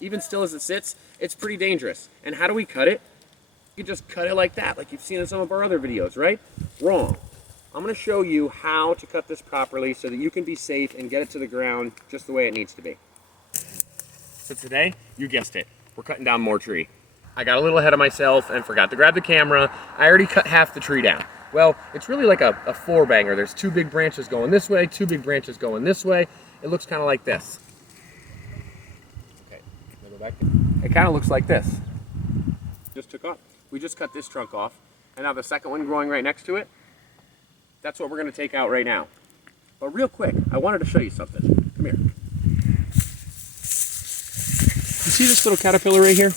Even still as it sits, it's pretty dangerous. And how do we cut it? You just cut it like that, like you've seen in some of our other videos, right? Wrong. I'm going to show you how to cut this properly so that you can be safe and get it to the ground just the way it needs to be. So today, you guessed it, we're cutting down more tree. I got a little ahead of myself and forgot to grab the camera. I already cut half the tree down. Well, it's really like a four-banger. There's two big branches going this way, two big branches going this way. It looks kind of like this. Okay, go back. It kind of looks like this. Just took off. We just cut this trunk off, and now the second one growing right next to it, that's what we're going to take out right now. But real quick, I wanted to show you something. Come here. You see this little caterpillar right here?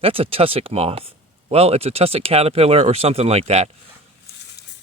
That's a Tusk moth. Well, it's a Tusk caterpillar or something like that.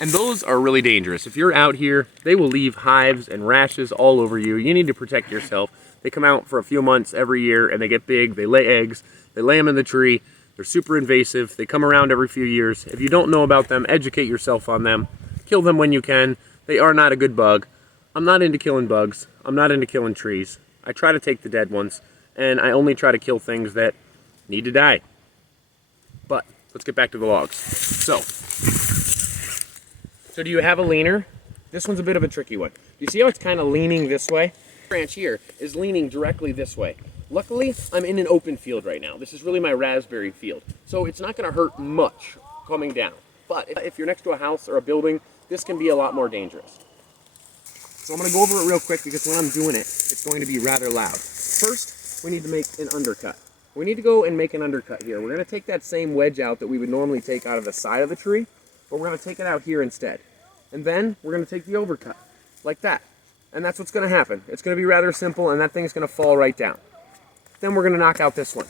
And those are really dangerous. If you're out here, they will leave hives and rashes all over you. You need to protect yourself. They come out for a few months every year and they get big, they lay eggs, they lay them in the tree. They're super invasive. They come around every few years. If you don't know about them, educate yourself on them. Kill them when you can. They are not a good bug. I'm not into killing bugs. I'm not into killing trees. I try to take the dead ones, and I only try to kill things that need to die. But let's get back to the logs. So do you have a leaner? This one's a bit of a tricky one. Do you see how it's kind of leaning this way? This branch here is leaning directly this way. Luckily, I'm in an open field right now. This is really my raspberry field. So it's not going to hurt much coming down. But if you're next to a house or a building, this can be a lot more dangerous. So I'm going to go over it real quick because when I'm doing it, it's going to be rather loud. First, we need to make an undercut. We need to go and make an undercut here. We're going to take that same wedge out that we would normally take out of the side of the tree, but we're going to take it out here instead. And then we're going to take the overcut, like that. And that's what's going to happen. It's going to be rather simple, and that thing's going to fall right down. Then we're going to knock out this one.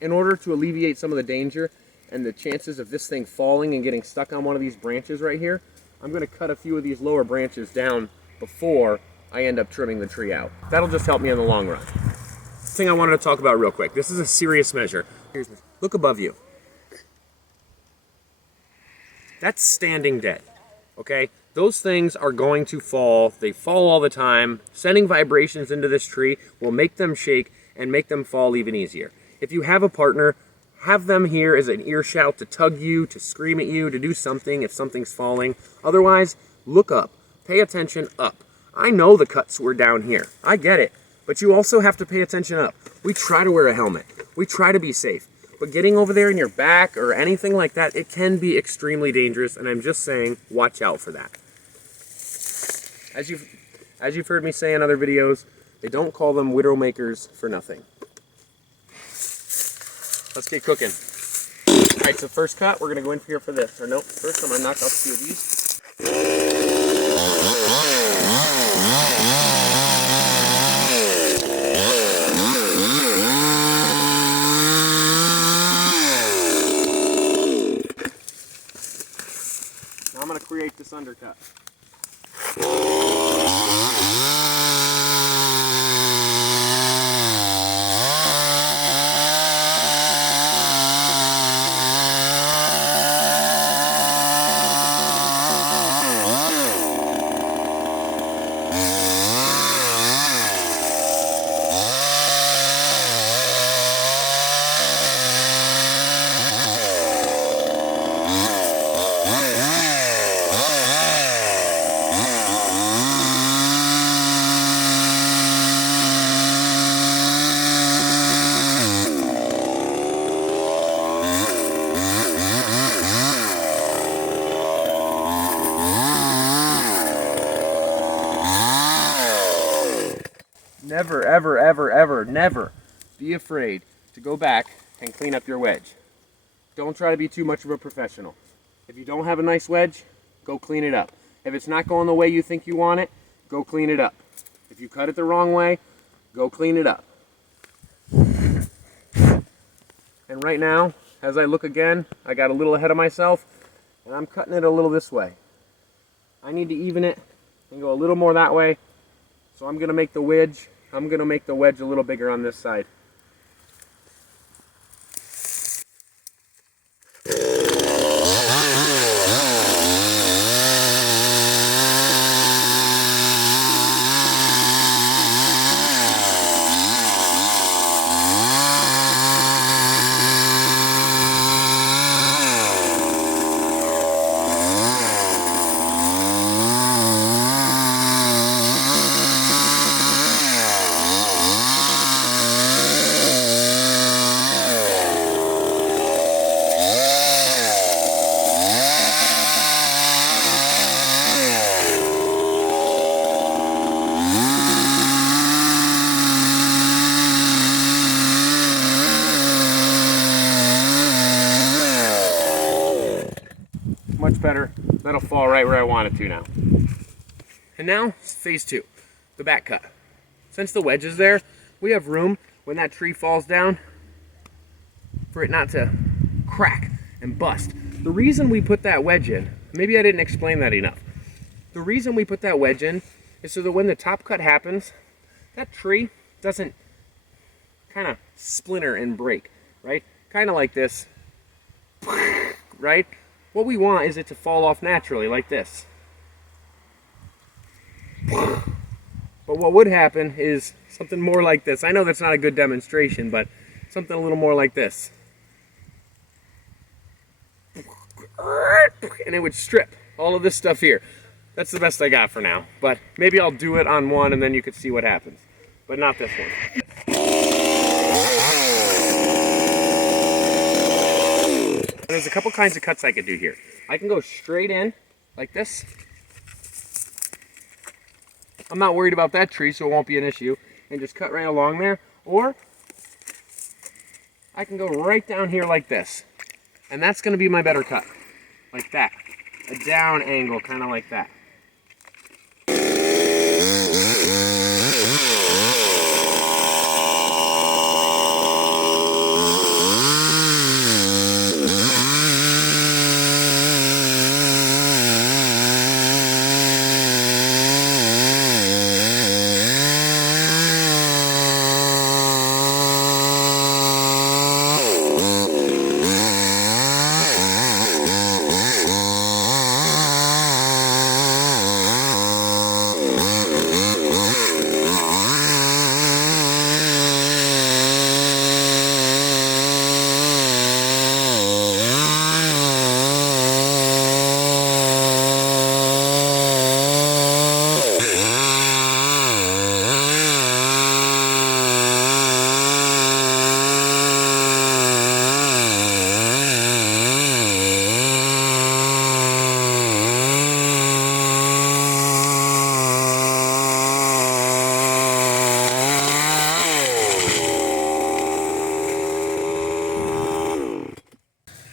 In order to alleviate some of the danger and the chances of this thing falling and getting stuck on one of these branches right here, I'm going to cut a few of these lower branches down before I end up trimming the tree out. That'll just help me in the long run. Thing I wanted to talk about real quick. This is a serious measure. Look above you. That's standing dead, okay? Those things are going to fall. They fall all the time. Sending vibrations into this tree will make them shake and make them fall even easier. If you have a partner, have them here as an ear shout to tug you, to scream at you, to do something if something's falling. Otherwise, look up. Pay attention up. I know the cuts were down here. I get it. But you also have to pay attention up. We try to wear a helmet. We try to be safe. But getting over there in your back or anything like that, it can be extremely dangerous, and I'm just saying, watch out for that. As you've heard me say in other videos, they don't call them widowmakers for nothing. Let's get cooking. All right, so first cut, we're gonna go in here for this. Or nope, first I'm gonna knock out a few of these. Now I'm gonna create this undercut. Never, ever, ever, ever, never be afraid to go back and clean up your wedge. Don't try to be too much of a professional. If you don't have a nice wedge, go clean it up. If it's not going the way you think you want it, go clean it up. If you cut it the wrong way, go clean it up. And right now, as I look again, I got a little ahead of myself, and I'm cutting it a little this way. I need to even it and go a little more that way. So I'm going to make the wedge a little bigger on this side. fall right where I want it to now. And now, phase 2, the back cut. Since the wedge is there, we have room when that tree falls down for it not to crack and bust. The reason we put that wedge in, maybe I didn't explain that enough. The reason we put that wedge in is so that when the top cut happens, that tree doesn't kind of splinter and break, right? Kind of like this, right? What we want is it to fall off naturally, like this. But what would happen is something more like this. I know that's not a good demonstration, but something a little more like this. And it would strip all of this stuff here. That's the best I got for now. But maybe I'll do it on one and then you could see what happens. But not this one. There's a couple kinds of cuts I could do here. I can go straight in, like this. I'm not worried about that tree, so it won't be an issue. And just cut right along there. Or I can go right down here like this. And that's going to be my better cut. Like that. A down angle, kind of like that.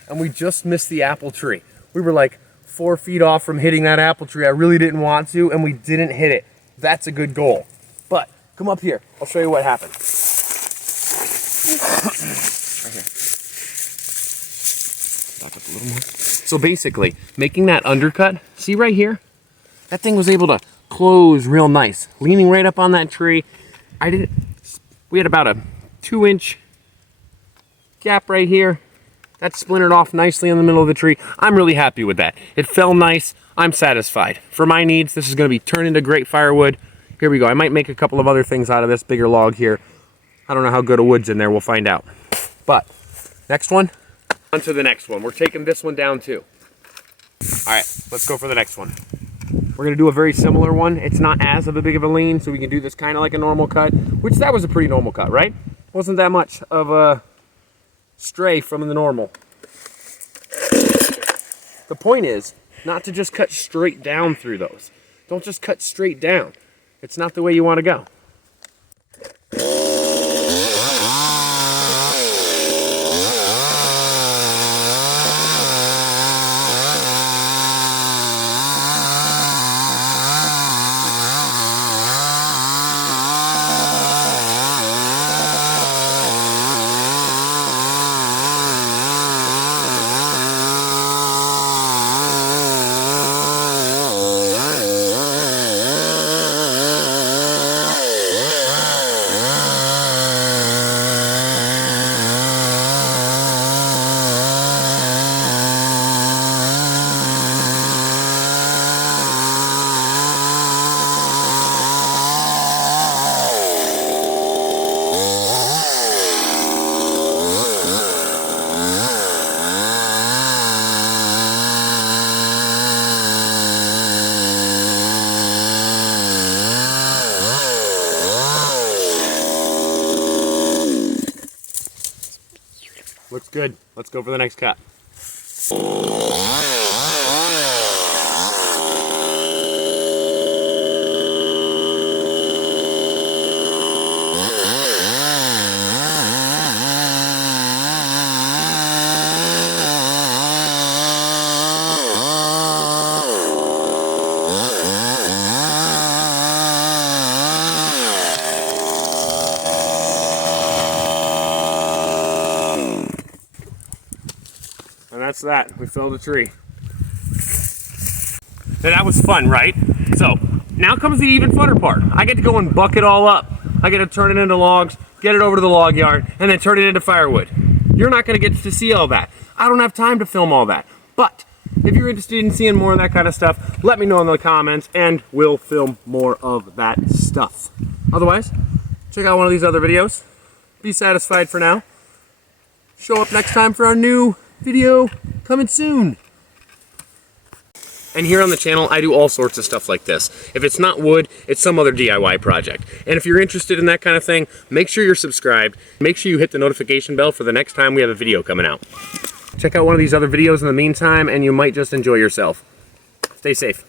And we just missed the apple tree. We were like 4 feet off from hitting that apple tree. I really didn't want to, and we didn't hit it. That's a good goal. But come up here. I'll show you what happened. Right here. Back up a little more. So basically, making that undercut, see right here? That thing was able to close real nice. Leaning right up on that tree. We had about a 2-inch gap right here. That splintered off nicely in the middle of the tree. I'm really happy with that. It fell nice. I'm satisfied. For my needs, this is going to be turned into great firewood. Here we go. I might make a couple of other things out of this bigger log here. I don't know how good a wood's in there. We'll find out. But next one. On to the next one. We're taking this one down too. All right, let's go for the next one. We're going to do a very similar one. It's not as of a big of a lean, so we can do this kind of like a normal cut, which that was a pretty normal cut, right? Wasn't that much of a stray from the normal. The point is not to just cut straight down through those. Don't just cut straight down. It's not the way you want to go. Looks good. Let's go for the next cut. that's that. We felled a tree. And that was fun, right? So, now comes the even funner part. I get to go and buck it all up. I get to turn it into logs, get it over to the log yard, and then turn it into firewood. You're not gonna get to see all that. I don't have time to film all that. But, if you're interested in seeing more of that kind of stuff, let me know in the comments, and we'll film more of that stuff. Otherwise, check out one of these other videos. Be satisfied for now. Show up next time for our new video coming soon. And here on the channel, I do all sorts of stuff like this. If it's not wood, it's some other DIY project. And if you're interested in that kind of thing, make sure you're subscribed. Make sure you hit the notification bell for the next time we have a video coming out. Check out one of these other videos in the meantime, and you might just enjoy yourself. Stay safe.